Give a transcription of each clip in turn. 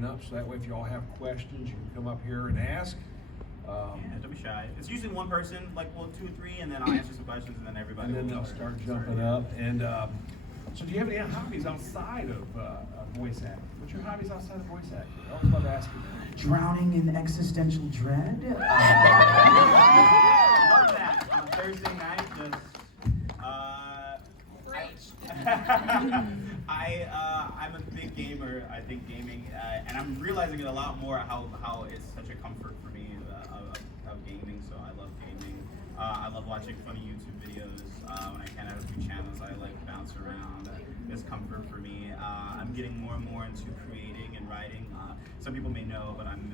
line up so that way if you all have questions, you can come up here and ask. Yeah, don't be shy. It's usually one person, like, well, 2 or 3, and then I'll answer some questions, and then everybody And then will they'll start jumping up. And so do you have any hobbies outside of voice acting? What's your hobbies outside of voice acting? I always love asking that. Drowning in existential dread. love that. On Thursday night, just I'm a big gamer. I think gaming, and I'm realizing it a lot more how it's such a comfort for me of gaming. So I love gaming. I love watching funny YouTube videos. When I can't have a few channels, I like bounce around. It's comfort for me. I'm getting more and more into creating and writing. Some people may know, but I'm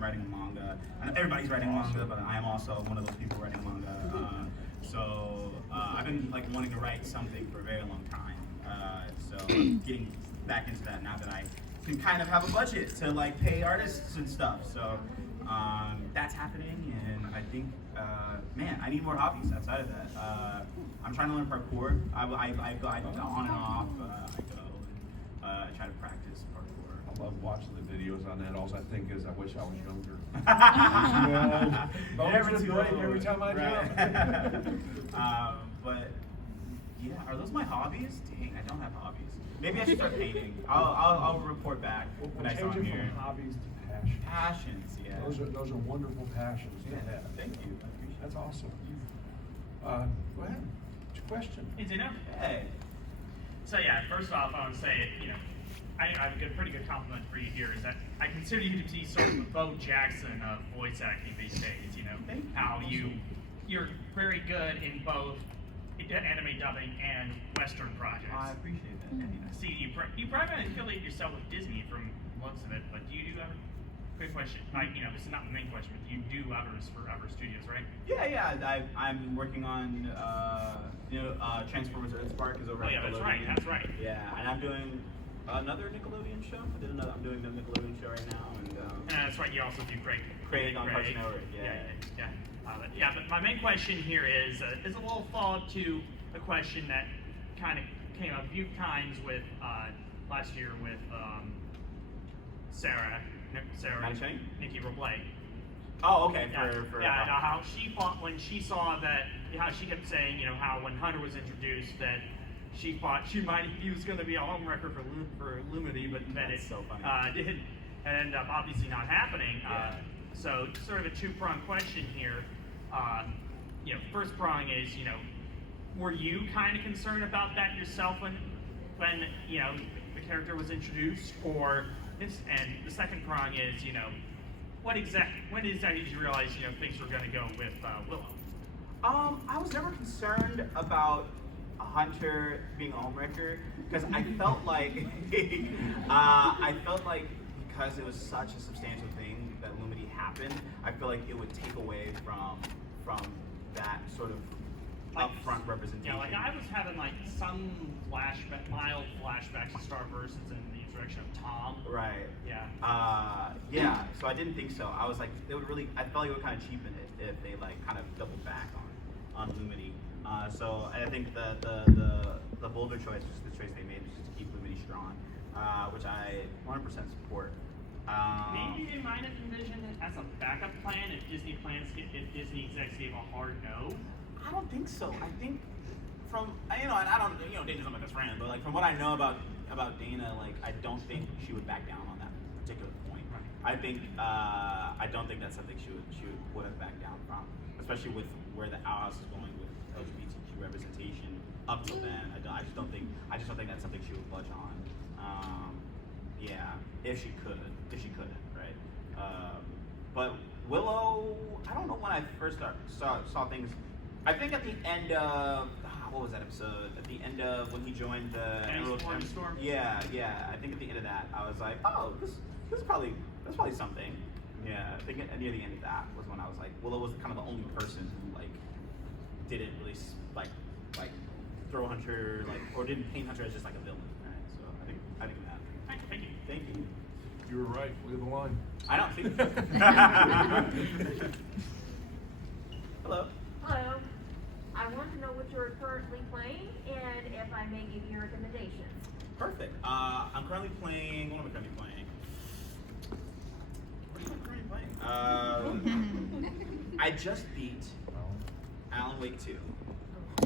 writing manga. And everybody's writing manga, but I am also one of those people writing manga. So I've been like wanting to write something for a very long time. So I'm getting back into that now that I can kind of have a budget to like pay artists and stuff. So that's happening, and I think, man, I need more hobbies outside of that. I'm trying to learn parkour. I go on and off. I try to practice parkour. I love watching the videos on that. All I think is I wish I was younger. Never too old. Every time I jump. But yeah, are those my hobbies? Dang, I don't have hobbies. Maybe I should start painting. I'll report back the next time I'm here. From hobbies to passions. Passions, yeah. Those are wonderful passions to have. Thank you. I appreciate That's awesome. Go ahead. What's your question? Hey, Zeno. Hey. So yeah, first off, I would say, I have a pretty good compliment for you here is that I consider you to be sort of the Bo Jackson of voice acting these days. How you're very good in both anime dubbing and Western projects. I appreciate that. See, you probably affiliate yourself with Disney from most of it, but do you do ever? Quick question. This is not the main question, but you do others for other studios, right? Yeah. I'm working on Transformers Earth Spark is over. Oh yeah, at that's Nickelodeon. right. That's right. Yeah, and I'm doing another Nickelodeon show. I'm doing the Nickelodeon show right now, and That's right. You also do Craig on Cartoon Network. Yeah. But my main question here is a little follow-up to a question that kind of came up a few times with last year with Sarah, Nikki Roble. Oh, okay. How she thought when she saw that, how she kept saying, how when Hunter was introduced that she thought he was going to be a homewrecker for Lumity, but then it so funny. did end up obviously not happening. So sort of a two-pronged question here. First prong is, were you kind of concerned about that yourself when the character was introduced, and the second prong is, when exactly did you realize, things were going to go with Willow? I was never concerned about Hunter being a homewrecker because I felt like because it was such a substantial thing that Lumity happened, I feel like it would take away from that sort of upfront representation. Yeah, like I was having like some mild flashbacks to Star versus in the introduction of Tom. Right. Yeah. So I didn't think so. I was like, I felt like it would kind of cheapen it if they like kind of doubled back on Lumity. So I think the bolder choice was the choice they made, was just to keep Lumity strong, which I 100% support. Maybe they might have envisioned it as a backup plan if Disney execs gave a hard no. I don't think so. I think and I don't, Dana's not my best friend, but like from what I know about Dana, like I don't think she would back down on that particular point. Right. I don't think that's something she would have backed down from, especially with where the house is going with LGBTQ representation up till then. I just don't think that's something she would budge on. If she couldn't, right? But Willow, I don't know when I first saw things. I think at the end of what was that episode? At the end of when he joined the Storm. Yeah. I think at the end of that, I was like, oh, that's probably something. Yeah, I think near the end of that was when I was like, Willow was kind of the only person who like didn't really like throw Hunter or didn't paint Hunter as just like a villain. Right? So I think that. Thank you. You were right. Leave the line. I don't think. Hello. Hello. I want to know what you're currently playing and if I may give you a recommendation. Perfect. I'm currently playing. What am I currently playing? I just beat Alan Wake 2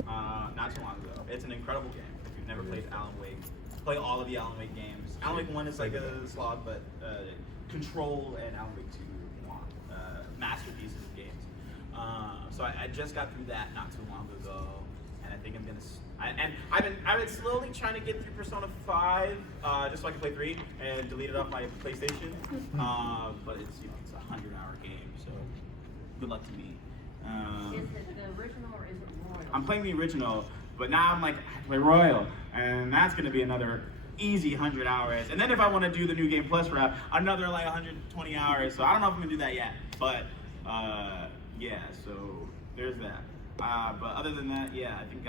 not too long ago. It's an incredible game. If you've never played Alan Wake, play all of the Alan Wake games. Alan Wake 1 is like a slog, but Control and Alan Wake 2 masterpieces of games. So I just got through that not too long ago, and I think I'm gonna. I've been slowly trying to get through Persona 5 just so I can play 3 and delete it off my PlayStation. But it's it's a 100-hour game, so good luck to me. Is it the original or is it Royal? I'm playing the original, but now I'm like, I have to play Royal, and that's gonna be another easy 100 hours. And then if I want to do the New Game Plus wrap, another like 120 hours. So I don't know if I'm gonna do that yet, but yeah. So there's that. But other than that, yeah, I think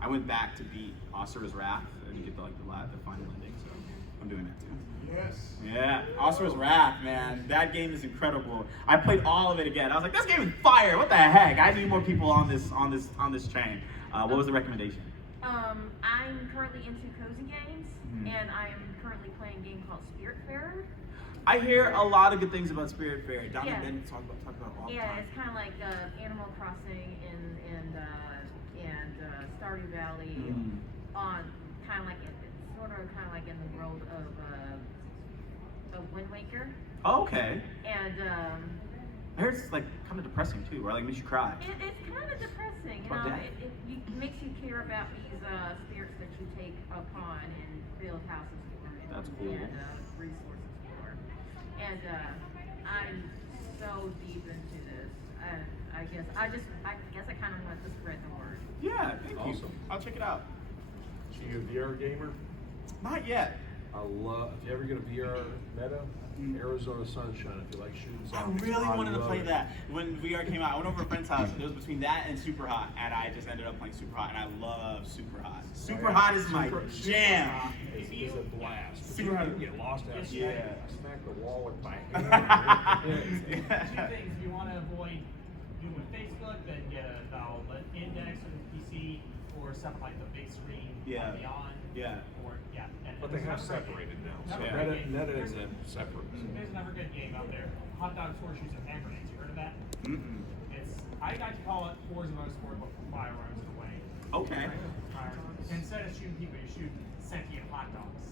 I went back to beat Asura's Wrath and get the final ending. So I'm doing that too. Yes. Yeah, Asura's Wrath, man. That game is incredible. I played all of it again. I was like, this game is fire. What the heck? I need more people on this train. What was the recommendation? I'm currently into cozy games, and I am currently playing a game called Spiritfarer. I hear a lot of good things about Spiritfarer. Down Yeah. Ben talk about all the Yeah, time. it's kind of like Animal Crossing and Stardew Valley. On kind of like it's sort of kind of like in the world of Wind Waker. Oh, okay. And I heard it's like kind of depressing too, or like makes you cry. it's kind of depressing, you About know. that? It makes you care about these spirits that you take upon and build houses for That's cool. and resources for. And I'm so deep into this. I guess I kind of want to spread the word. Yeah, thank you. Awesome. I'll check it out. So you a VR gamer? Not yet. I love, if you ever get a VR meta, Arizona Sunshine, if you like shooting I zombies. really wanted to love play it. that. When VR came out, I went over to a friend's house, and it was between that and Super Hot, and I just ended up playing Super Hot, and I love Super Hot. Super Hot is my jam. It's a blast. But Super you Hot. can get lost out. Yeah. I smacked the wall with my Two hand. things. If you want to avoid doing with Facebook, then get a valid index on the PC or something like the big screen Yeah. beyond. Yeah. Or yeah. And But they have there's another separated great- now. So another great game. Meta There's and then separate. There's another good game out there. Hot dogs, horseshoes, and hand grenades. You heard of that? Mm-mm. I like to call it Forza Motorsport, but for firearms in a way. Okay. Instead of shooting people, you shoot sentient hot dogs.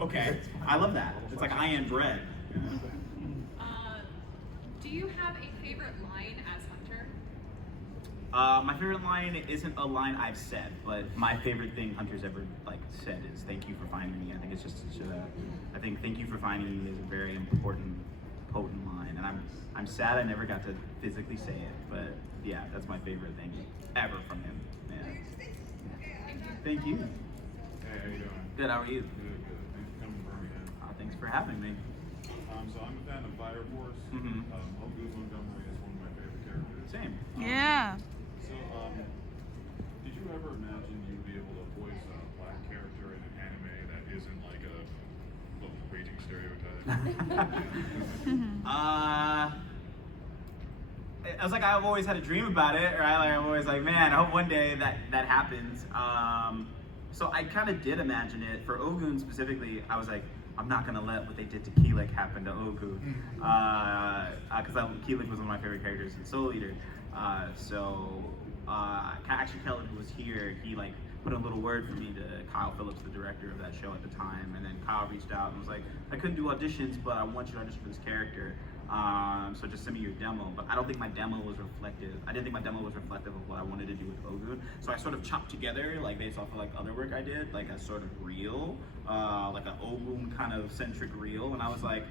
Okay. I love that. It's like I am bread. Do you have a favorite line as Hunter? My favorite line isn't a line I've said, but my favorite thing Hunter's ever said is "Thank you for finding me." I think it's just such a. I think "Thank you for finding me" is a very important, potent line, and I'm sad I never got to physically say it, but yeah, that's my favorite thing ever from him. Yeah. Thank you. Hey, how you doing? Good. How are you? Good, good. Thanks for coming to Birmingham. Thanks for having me. So I'm a fan of Fire Force. Mhm. Ogun Montgomery is one of my favorite characters. Same. Yeah. So, did you ever imagine you'd be able to voice a black character in an anime that isn't like a raging stereotype? I was like, I've always had a dream about it, right? Like, I'm always like, man, I hope one day that happens. So I kind of did imagine it. For Ogun specifically, I was like, I'm not gonna let what they did to Keelik happen to Ogun. Because Keelik was one of my favorite characters in Soul Eater. Actually, Kellen, who was here, he put a little word for me to Kyle Phillips, the director of that show at the time, and then Kyle reached out and was like, I couldn't do auditions, but I want you to audition for this character. So just send me your demo. But I don't think my demo was reflective. I didn't think my demo was reflective of what I wanted to do with Ogun. So I sort of chopped together, based off of other work I did, a sort of reel, like an Ogun kind of centric reel. And I was like,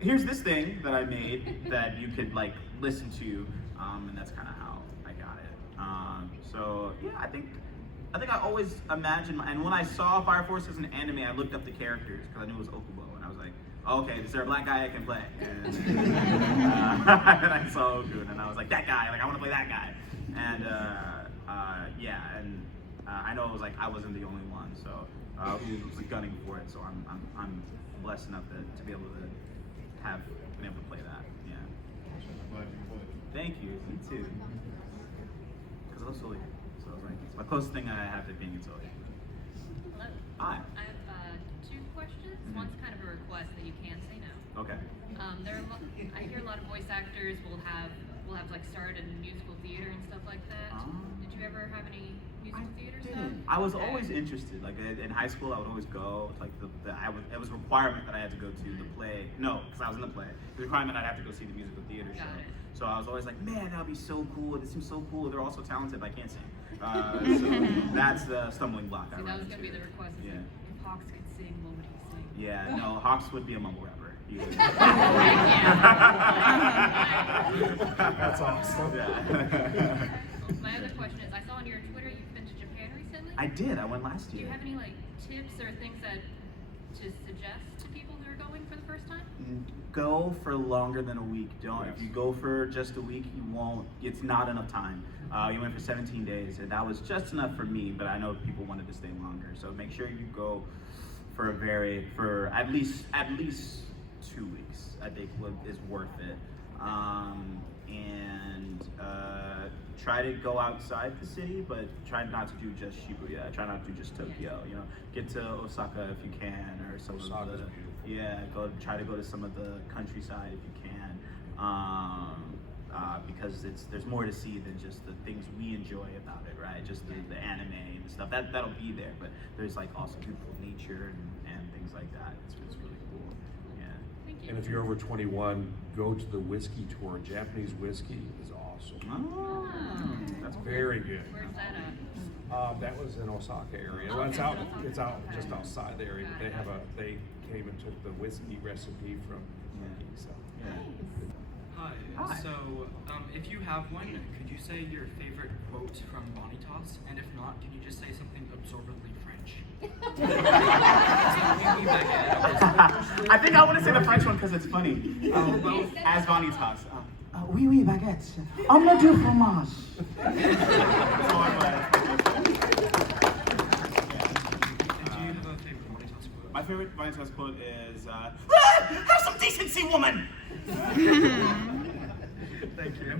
here's this thing that I made that you could listen to, and that's kind of how I got it. So yeah, I think I always imagined, and when I saw Fire Force as an anime, I looked up the characters because I knew it was Okubo, and I was like, okay, is there a black guy I can play? And I saw Ogun, and I was like, that guy, I want to play that guy. And yeah, and I know it was I wasn't the only one, so who was gunning for it. So I'm blessed enough to be able to have been able to play that. Yeah. I'm glad you played. Thank you. Me too. Because I love Soul Eater. So I was like, it's my closest thing I have to being in Soul Eater. Hello. Hi. I have two questions. One's kind of a request that you can say no. Okay. I hear a lot of voice actors will have like started in musical theater and stuff like that. Did you ever have any musical theater stuff? I was always interested. Like in high school, I would always go. Like it was a requirement that I had to go to the play. No, because I was in the play. It was a requirement I'd have to go see the musical theater show. Got it. So I was always like, man, that would be so cool. This seems so cool. They're all so talented, but I can't sing. So that's the stumbling block. See, that was gonna be the request. Yeah. If Hawks could sing, what would he sing? Yeah. No, Hawks would be a mumble rapper. That's awesome. Yeah. My other question is, I saw on your Twitter you've been to Japan recently. I did. I went last Do year. you have any like tips or things that to suggest to people who are going for the first time? Go for longer than a week. Don't. If you go for just a week, you won't. It's not enough time. You went for 17 days, and that was just enough for me. But I know people wanted to stay longer, so make sure you go for at least 2 weeks. I think is worth it. And try to go outside the city, but try not to do just Shibuya. Try not to do just Tokyo. You know, get to Osaka if you can, or some Osaka's of the beautiful. try to go to some of the countryside if you can, because there's more to see than just the things we enjoy about it, right? Just the anime and stuff that'll be there, but there's like also beautiful nature and things like that. It's really cool. Yeah. Thank you. And if you're over 21, go to the whiskey tour. Japanese whiskey is awesome. Oh, that's Very good. Where's that at? That was in Osaka area. Oh, Well, okay. it's out just outside the area. But they came and took the whiskey recipe from Kentucky. So. Hi. Hi. So, if you have one, could you say your favorite quote from Vanitas? And if not, can you just say something absorbently French? I think I want to say the French one because it's funny. As Vanitas. Oui, oui, baguette. Omelette du fromage. And do you have a favorite Vanitas quote? My favorite Vanitas quote is, have some decency, woman! Thank you.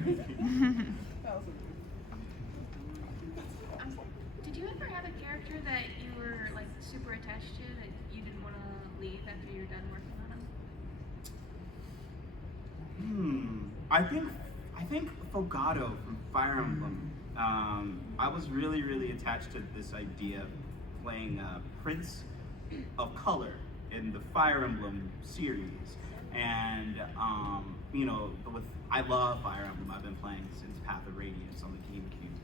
Did you ever have a character that you were like super attached to that you didn't want to leave after you're done working on them? I think Fogato from Fire Emblem. I was really attached to this idea of playing Prince of Color in the Fire Emblem series, and I love Fire Emblem. I've been playing since Path of Radiance on the GameCube.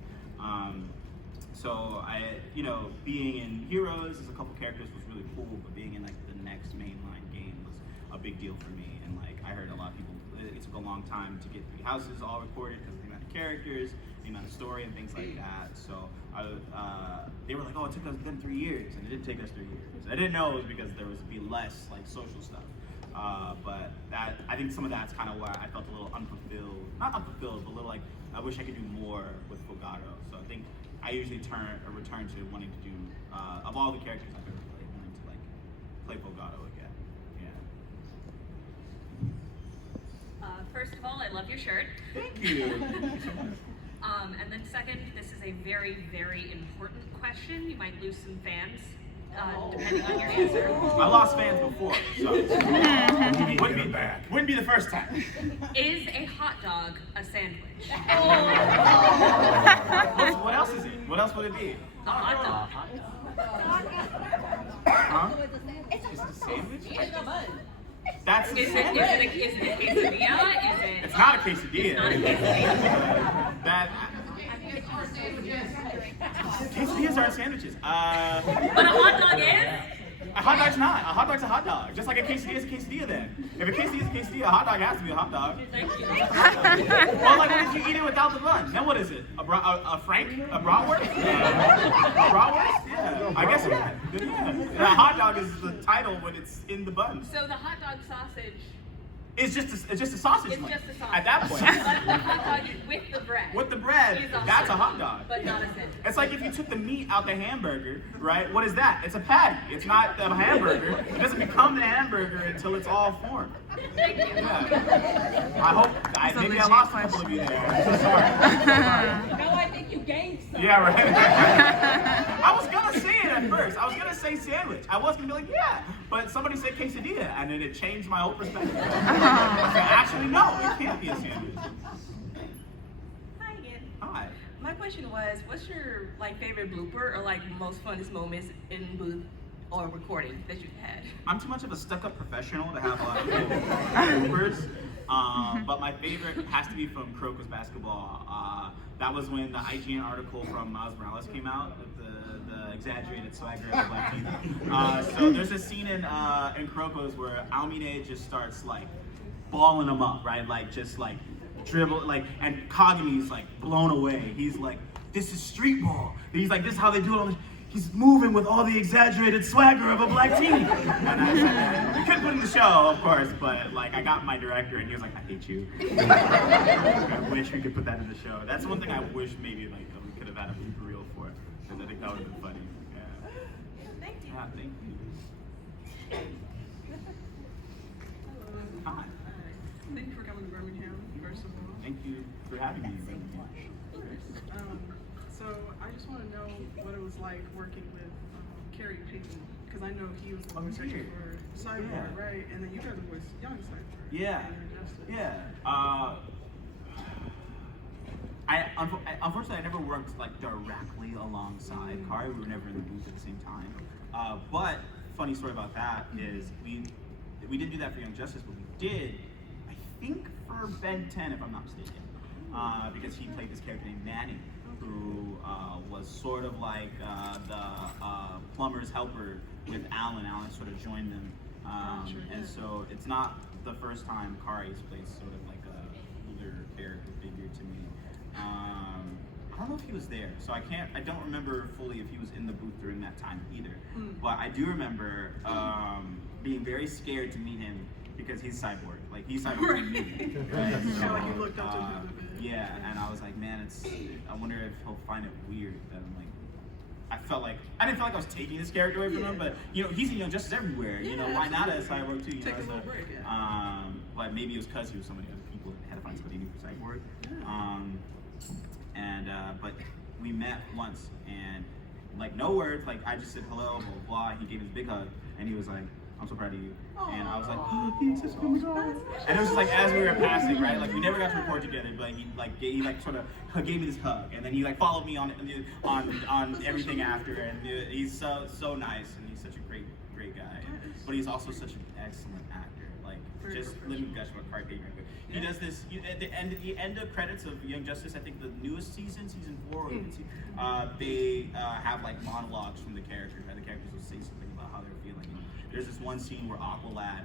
So being in Heroes as a couple characters was really cool, but being in like the next mainline game was a big deal for me. And like I heard a lot of people, it took a long time to get 3 houses all recorded because of the amount of characters, the amount of story, and things like that. So they were like, oh, it took us them 3 years, and it didn't take us 3 years. I didn't know it was because there was be less like social stuff. But I think some of that's kind of why I felt a little unfulfilled, not unfulfilled, but a little like I wish I could do more with Fogato. So I think I usually return to wanting to do of all the characters I've ever played, wanting to like play Fogato again. Yeah. First of all, I love your shirt. Thank you. And then second, this is a very, very important question. You might lose some fans, depending on your answer. I lost fans before, so wouldn't be the first time. Is a hot dog a sandwich? What else is it? What else would it be? A hot dog. Huh? Is it a sandwich? That's a Is it a sandwich. quesadilla? It's not a quesadilla. It's not a quesadilla. Quesadillas aren't sandwiches. But a hot dog is? A hot dog's not. A hot dog's a hot dog. Just like a quesadilla is a quesadilla then. If a quesadilla is a quesadilla, a hot dog has to be a hot dog. Thank you. Well, like, what if you eat it without the bun? Then what is it? A frank? A bratwurst? A bratwurst? Yeah. I guess, yeah. A hot dog is the title when it's in the bun. So the hot dog sausage It's just a sausage is link. just a sausage. At that point. But the hot dog with the bread. With the bread, is that's a hot dog. But not a sandwich. It's like if you took the meat out the hamburger, right? What is that? It's a patty. It's not a hamburger. It doesn't become the hamburger until it's all formed. Thank you. Yeah. I hope, maybe I lost a couple of you there. I'm so sorry. No, I think you gained some. Yeah, right. I was gonna say it at at first. I was gonna say sandwich. I was gonna be like, yeah, but somebody said quesadilla, and then it changed my whole perspective. So actually, no, it can't be a sandwich. Hi again. Hi. My question was, what's your favorite blooper or most funnest moments in booth or recording that you've had? I'm too much of a stuck-up professional to have a lot of bloopers. But my favorite has to be from Kuroko's basketball. That was when the IGN article from Miles Morales came out with the exaggerated swagger of the black team. So there's a scene in Kuroko's where Almine just starts balling them up, right? Just dribble, and Kagami's blown away. He's like, this is street ball. He's like, this is how they do it on the. He's moving with all the exaggerated swagger of a black team. And I said, we couldn't put in the show, of course, but I got my director and he was like, I hate you. I wish we could put that in the show. That's one thing I wish maybe we could have had a blooper reel for, because I think that would have been funny. Yeah. Thank you. Yeah, thank you. Hi. Thank you for coming to Birmingham, first of all. Thank you for having me. So I just want to know what it was like working with Kerry Payton, because I know he was the voice actor for Cyborg, right? And then you guys voiced young Cyborg. Yeah. Yeah. Unfortunately, I never worked directly alongside Kari. We were never in the booth at the same time. But funny story about that is we didn't do that for Young Justice, but we did, I think, for Ben 10, if I'm not mistaken, because he played this character named Manny, who was sort of like the plumber's helper with Alan. Alan sort of joined them. And so it's not the first time Kari's played sort of like a older character figure to me. I don't know if he was there, so I don't remember fully if he was in the booth during that time either. But I do remember being very scared to meet him because he's Cyborg. He's Cyborg to me. Right? So, you looked up to him a bit. yeah, and I was like, man, I wonder if he'll find it weird that I'm I didn't feel like I was taking his character away from him, but he's in Young Justice everywhere. Why not as Cyborg too? Take a little break, yeah. But maybe it was because he was so many other people that had to find somebody new for Cyborg. But we met once and no words. I just said hello, blah blah blah. He gave me this big hug, and he was like, I'm so proud of you. And I was like, oh, he's such a good guy. And it was just as we were passing, right? We never got to record together, but he sort of gave me this hug, and then he followed me on everything after, and he's so nice, and he's such a great guy. But he's also such an excellent actor. Just living gush about Kari Payton. He does this at the end of credits of Young Justice. I think the newest season 4, they have monologues from the characters. The characters will say something about how they're feeling. There's this one scene where Aqualad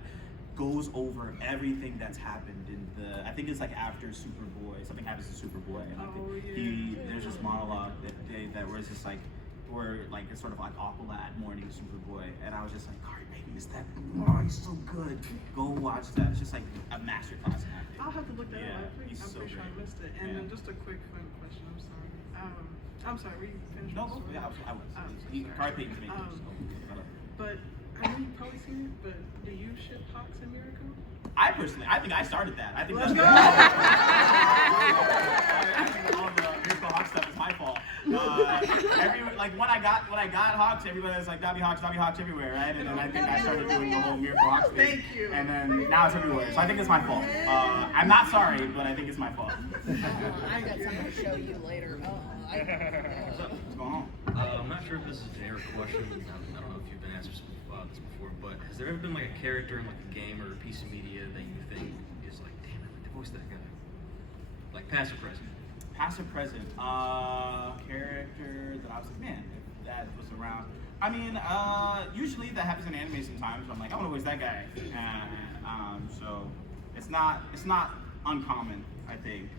goes over everything that's happened in I think it's after Superboy. Something happens to Superboy. And there's this monologue that was just where it's sort of Aqualad mourning Superboy, and I was just like, Kari Payton, is that? Oh, he's so good. Go watch that. It's just a masterclass in acting. I'll have to look that up. I'm He's so pretty sure I great. missed it. And then just a quick fun question. I'm sorry. I'm sorry. Were you finished? No, yeah, I was. Kari Payton's amazing. But I know you've probably seen it, but do you ship Hawks and Miracle? I think I started that. I think Let's go! I think all the Miracle Hawks stuff is my fault. When I got Hawks, everybody was like, Dobby Hawks everywhere, right? And then I think I started doing the whole Miracle Hawks thing. Thank you. And then now it's everywhere. So I think it's my fault. I'm not sorry, but I think it's my fault. I got something to show you later. What's going on? I'm not sure if this is a generic question. I don't know if you've been asked this before, but has there ever been a character in a game or a piece of media that you think is damn, I'd like to voice that guy? Past or present? Past or present? Character that I was man, if that was around. I mean, usually that happens in anime sometimes. I'm I want to voice that guy. So it's not uncommon, I think.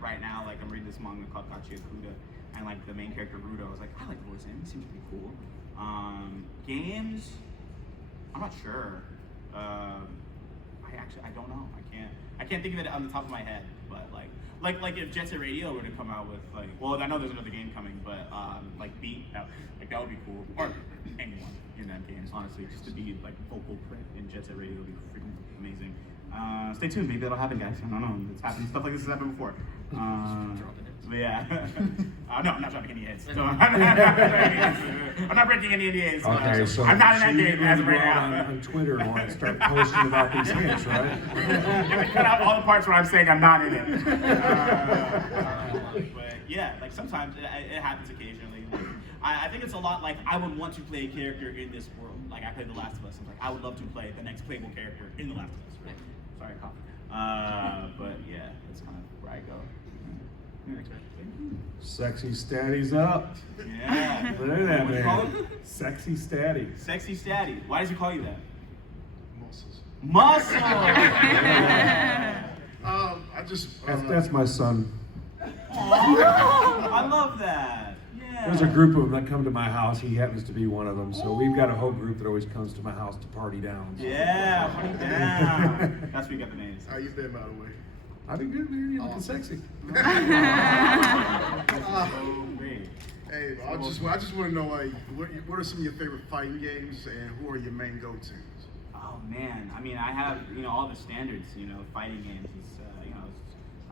Right now, I'm reading this manga called Kachi Akuda, and the main character Rudo, I was I like to voice him. He seems pretty cool. Games, I'm not sure. I don't know. I can't think of it on the top of my head. But if Jet Set Radio were to come out with well, I know there's another game coming, but Beat, that would be cool. Or anyone in that game, honestly, just to be vocal print in Jet Set Radio would be freaking amazing. Stay tuned, maybe that'll happen, guys. I don't know. It's happened. Stuff like this has happened before. But yeah. No, I'm not dropping any hits. So I'm not breaking any NDAs. Okay, so I'm not in that game as of right go out now. on Twitter and start posting about these hints, right? You can cut out all the parts where I'm saying I'm not in it. But yeah, like sometimes it happens occasionally. I think it's a lot like I would want to play a character in this world. Like I played The Last of Us. I'm like I would love to play the next playable character in The Last of Us. Right? Sorry, cough. But yeah, that's kind of where I go. Sexy Statty's up. Yeah. Look at that, What do you call man. him? Sexy Statty. Sexy Statty. Why does he call you that? Muscles. Muscle. That's my son. I love that. Yeah. There's a group of them that come to my house. He happens to be one of them. So we've got a whole group that always comes to my house to party down. So. Yeah, party down. That's where you got the names. How you been, by the way? I've been good, man. You're looking sexy. Great. Hey, I just want to know, like, what are some of your favorite fighting games, and who are your main go-tos? Oh man, I mean, I have all the standards. Fighting games. It's,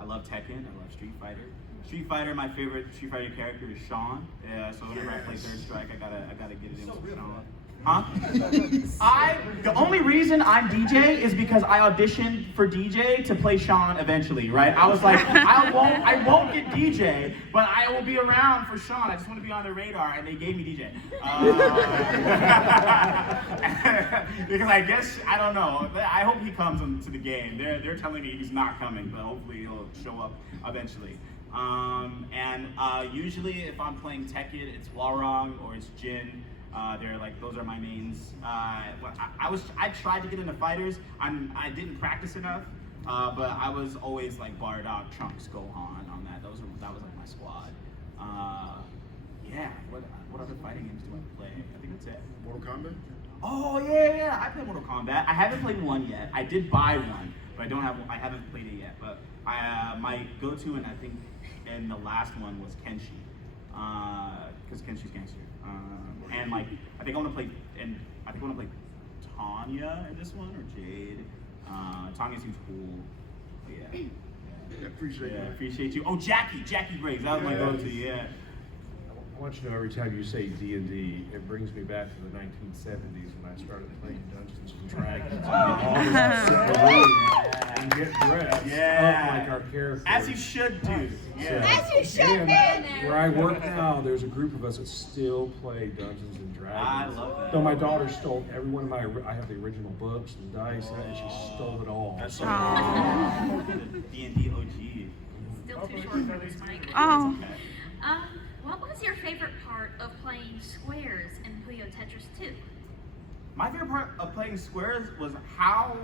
I love Tekken. I love Street Fighter. Street Fighter, my favorite Street Fighter character is Sean. Yeah, so whenever I play Third Strike, I gotta get it in with Sean. Huh? The only reason I'm DJ is because I auditioned for DJ to play Sean eventually, right? I was like, I won't get DJ, but I will be around for Sean. I just want to be on the radar, and they gave me DJ. Because I guess, I don't know. I hope he comes into the game. They're telling me he's not coming, but hopefully he'll show up eventually. Usually if I'm playing Tekken, it's Walrong or it's Jin. Those are my mains. I tried to get into fighters. I didn't practice enough, but I was always like Bardock, Trunks, Gohan on that. That was like my squad. What other fighting games do I play? I think that's it. Mortal Kombat? Oh yeah. I play Mortal Kombat. I haven't played one yet. I did buy one, but I haven't played it yet. But my go-to, and I think, and the last one was Kenshi, because Kenshi's gangster. And like, I think I want to play Tanya in this one, or Jade. Tanya seems cool. But yeah. Appreciate you. Oh, Jackie Graves. That was my go-to. Yeah. I want you to know every time you say D&D, it brings me back to the 1970s when I started playing Dungeons and Dragons. And get dressed up like our characters. As you should do. Yeah. As you should, man. Where I work now, there's a group of us that still play Dungeons and Dragons. I love that. Though my daughter stole every one of I have the original books and dice, and she stole it all. That's so cool. D&D OG. Still too short for this mic. Oh. What was your favorite part of playing squares in Puyo Tetris 2? My favorite part of playing squares was how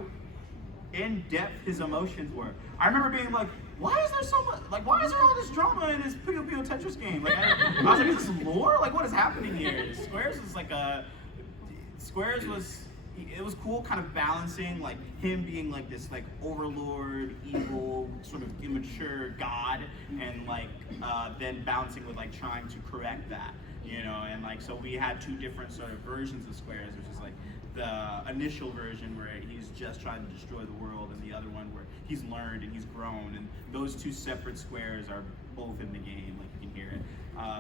in-depth his emotions were. I remember being like, why is there so much, like, why is there all this drama in this Puyo Tetris game? Like, I was like, is this lore? Like, what is happening here? Squares was cool, kind of balancing, like, him being like this, like, overlord, evil, sort of immature god, and like, then balancing with like trying to correct that, and like, so we had two different sort of versions of squares, which is like the initial version where he's just trying to destroy the world, and the other one where he's learned and he's grown, and those two separate squares are both in the game, like you can hear it.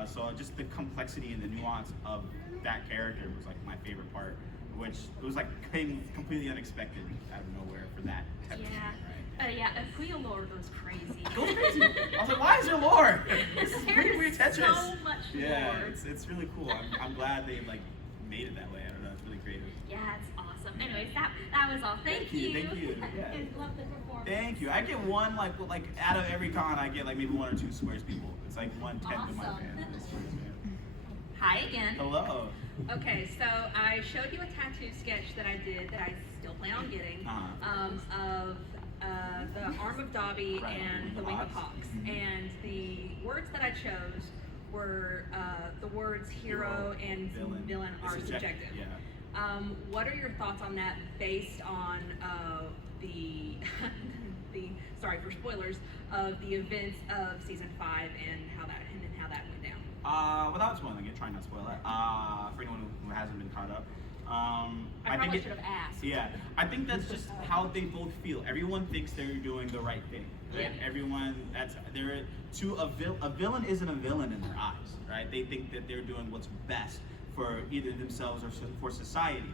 So just the complexity and the nuance of that character was like my favorite part, which it was like came completely unexpected out of nowhere for that type of thing, right? Yeah, Puyo lore goes crazy. It goes crazy. I was like, why is there lore? This is pretty weird There's Tetris. so much Yeah, lore. it's really cool. I'm glad they like made it that way. I don't know, it's really creative. Yeah, it's awesome. Anyways, that was all. Thank you. Thank you. Yeah. I love the performance. Thank you. I get one like out of every con, I get like maybe 1 or 2 squares people. It's like 1/10 of my Awesome. fans. Hi again. Hello. Okay, so I showed you a tattoo sketch that I did that I still plan on getting of the arm of Dobby and the wing of Hawks. And the words that I chose were the words hero and villain are subjective. Yeah. What are your thoughts on that based on the sorry for spoilers of the events of season 5 and how that went down? Without spoiling it, try not to spoil it. For anyone who hasn't been caught up. I probably should have asked. Yeah, I think that's just how they both feel. Everyone thinks they're doing the right thing. Right? Yeah. Everyone, a villain isn't a villain in their eyes, right? They think that they're doing what's best for either themselves or for society.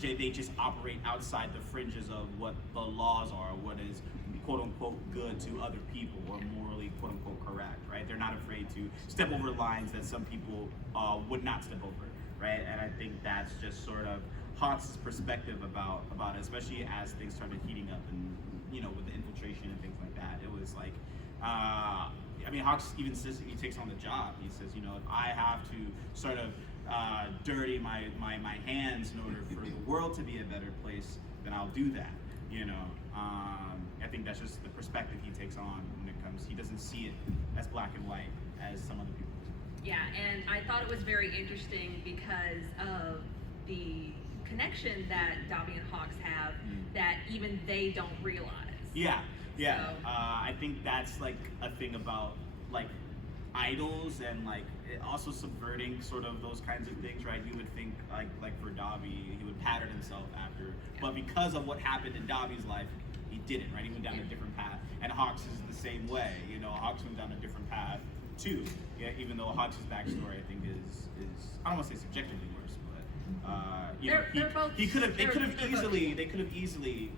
They just operate outside the fringes of what the laws are, what is quote unquote good to other people or morally quote unquote correct, right? They're not afraid to step over lines that some people would not step over, right? And I think that's just sort of Hawks' perspective about it, especially as things started heating up and, with the infiltration and things like that. It was like, Hawks even says he takes on the job. He says, if I have to sort of dirty my hands in order for the world to be a better place, then I'll do that, I think that's just the perspective he takes on when it comes. He doesn't see it as black and white as some other people do. Yeah, and I thought it was very interesting because of the connection that Dobby and Hawks have that even they don't realize. Yeah. So, I think that's like a thing about like idols and like also subverting sort of those kinds of things, right? You would think like for Dobby, he would pattern himself after, but because of what happened in Dobby's life, he didn't, right? He went down a different path, and Hawks is the same way. Hawks went down a different path too. Yeah, even though Hawks' backstory, I think, is I don't want to say subjectively worse, but they could have easily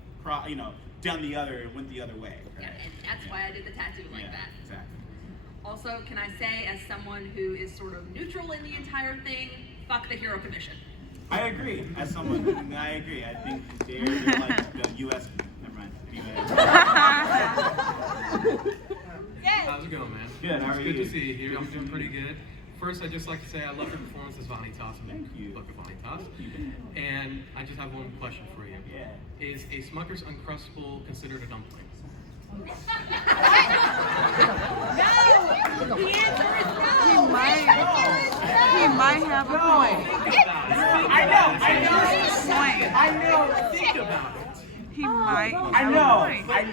done the other, went the other way. Right? yeah, and that's why I did the tattoo like that. Exactly. Also, can I say, as someone who is sort of neutral in the entire thing, fuck the Hero Commission. I agree. As someone, I agree. I think they're like the U.S. Never mind. How's it going, man? Good. How are you? It's good to see you here. I'm doing pretty good. First, I'd just like to say I love your performance as Vanitas in the book of Vanitas. And I just have one question for you. Yeah. Is a Smucker's Uncrustable considered a dumpling? No! The answer is no! He might have a point. I know. Think about it. He might I have know. a point.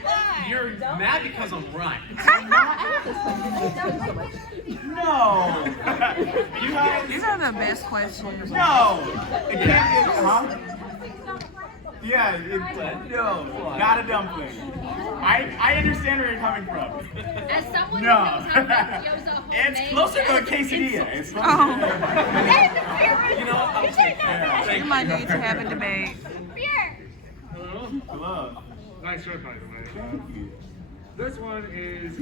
You're mad because I'm right. No. These are the best questions. No. It can't be. Huh? Yeah. No. Not a dumpling. I understand where you're coming from. As someone No. who knows how mafioso homemade It's closer to a quesadilla. It's closer Oh. I'll take that. You might need to have a debate. Hello. Nice shirt, by the way. This one is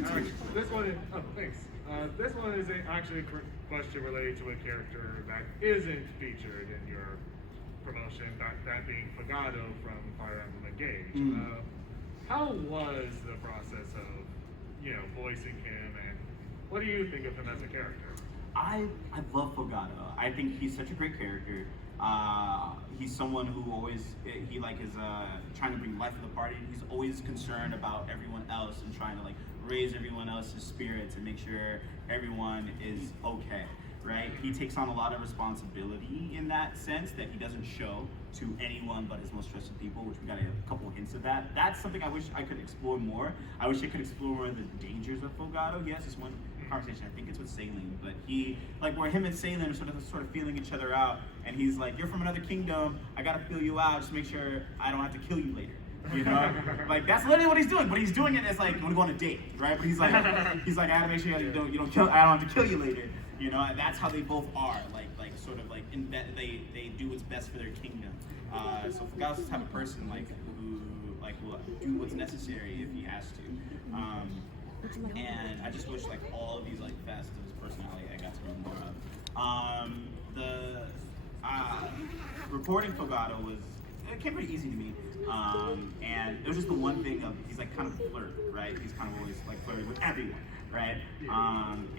actually a question related to a character that isn't featured in your promotion. That being Fogado from Fire Emblem Engage. How was the process of voicing him, and what do you think of him as a character? I love Fogado. I think he's such a great character. He's someone who always is trying to bring life to the party. He's always concerned about everyone else and trying to raise everyone else's spirits and make sure everyone is okay, right? He takes on a lot of responsibility in that sense that he doesn't show to anyone but his most trusted people, which we got a couple of hints of that. That's something I wish I could explore more. I wish I could explore more of the dangers of Fogado. He has this one conversation, I think it's with Saline, but he, where him and Saline are sort of feeling each other out, and he's like, you're from another kingdom, I gotta feel you out, just make sure I don't have to kill you later. That's literally what he's doing, but he's doing it as when we go on a date, right? But he's like, I gotta make sure you don't kill, I don't have to kill you later, and that's how they both are, they do what's best for their kingdom. So Fogado's the type of person who will do what's necessary if he has to. And I just wish all of these facets of his personality I got to learn more of. The reporting Fogado it came pretty easy to me. And it was just the one thing of he's kind of flirt, right? He's kind of always flirting with everyone, right?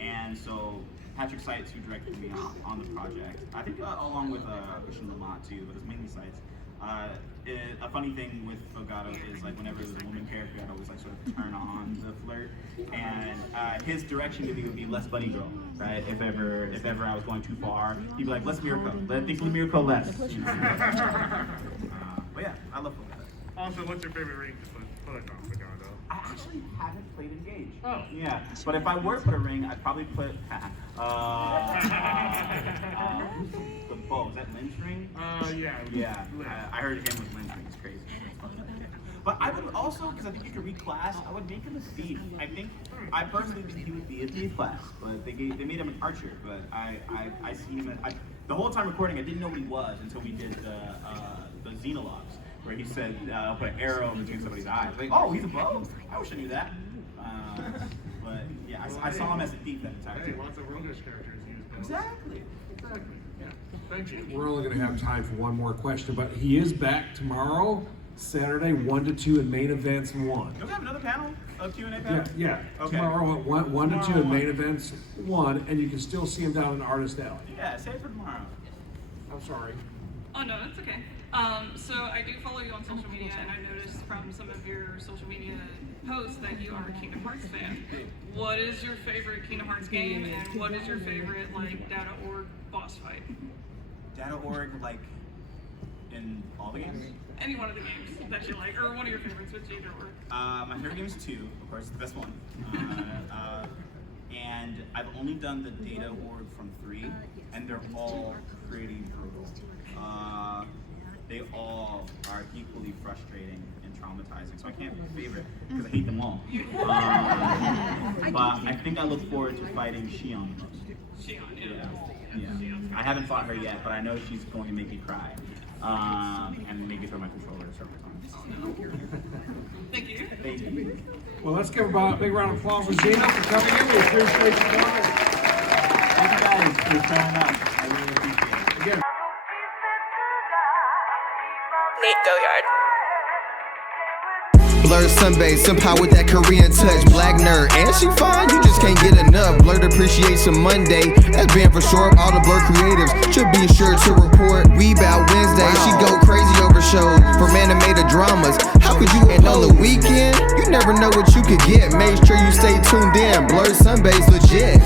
And so Patrick Seitz, who directed me on the project, I think along with Christian Lamont too, but it's mainly Seitz. A funny thing with Fogado is whenever it was a woman character, I'd always sort of turn on the flirt, and his direction to me would be less bunny girl, right? If ever I was going too far, he'd be like, less Mirko, think Mirko less. But yeah, I love Fogado. Also, what's your favorite ring to put on Fogado? I actually have haven't played Engage. Oh. Yeah, but if I were to put a ring, I'd probably put the bow. Is that Lynch ring? Yeah. Yeah. I heard him with Lynch ring. It's crazy. But I would also, because I think you could reclass, I would make him a thief. I personally think he would be a thief class, but they made him an archer. But I see him. The whole time recording, I didn't know what he was until we did the Xenologues, where he said put an arrow between somebody's eyes. Like, oh, he's a bow. I wish I knew that. But yeah, I saw him as a thief that entire Hey, time. lots of roguish characters use bows. Exactly. Yeah. Thank you. We're only going to have time for one more question, but he is back tomorrow, Saturday, 1 to 2 in main events 1. Don't we have another panel? A Q&A panel? Yeah. Okay. Tomorrow at 1 to 2 in main events 1, and you can still see him down in Artist Alley. Yeah, save it for tomorrow. I'm sorry. Oh no, that's okay. So I do follow you on social media, and I noticed from some of your social media posts that you are a Kingdom Hearts fan. What is your favorite Kingdom Hearts game, and what is your favorite like data.org boss fight? Data.org, like in all the games? Any one of the games that you like, or one of your favorites with data.org. My favorite game is 2, of course, it's the best one. And I've only done the data.org from 3, and they're all pretty brutal. They all are equally frustrating and traumatizing, so I can't pick a favorite because I hate them all. But I think I look forward to fighting Shion the most. Shion, Yeah. I haven't fought her yet, but I know she's going to make me cry. And make me throw my controller several times. Thank you. Thank you. Well, let's give a big round of applause for Zeno for coming in. We appreciate you coming. Thank you guys for showing up. I really appreciate it. Again. Nate Goyard. Blur Sunbae, somehow with that Korean touch, black nerd, and she fine, you just can't get enough. Blurred Appreciation Monday, that's been for sure. All the Blur creatives should be sure to report. Rebound Wednesday, she go crazy over shows from animated dramas. How could you? And on the weekend, you never know what you could get. Make sure you stay tuned in. Blur Sunbae's legit.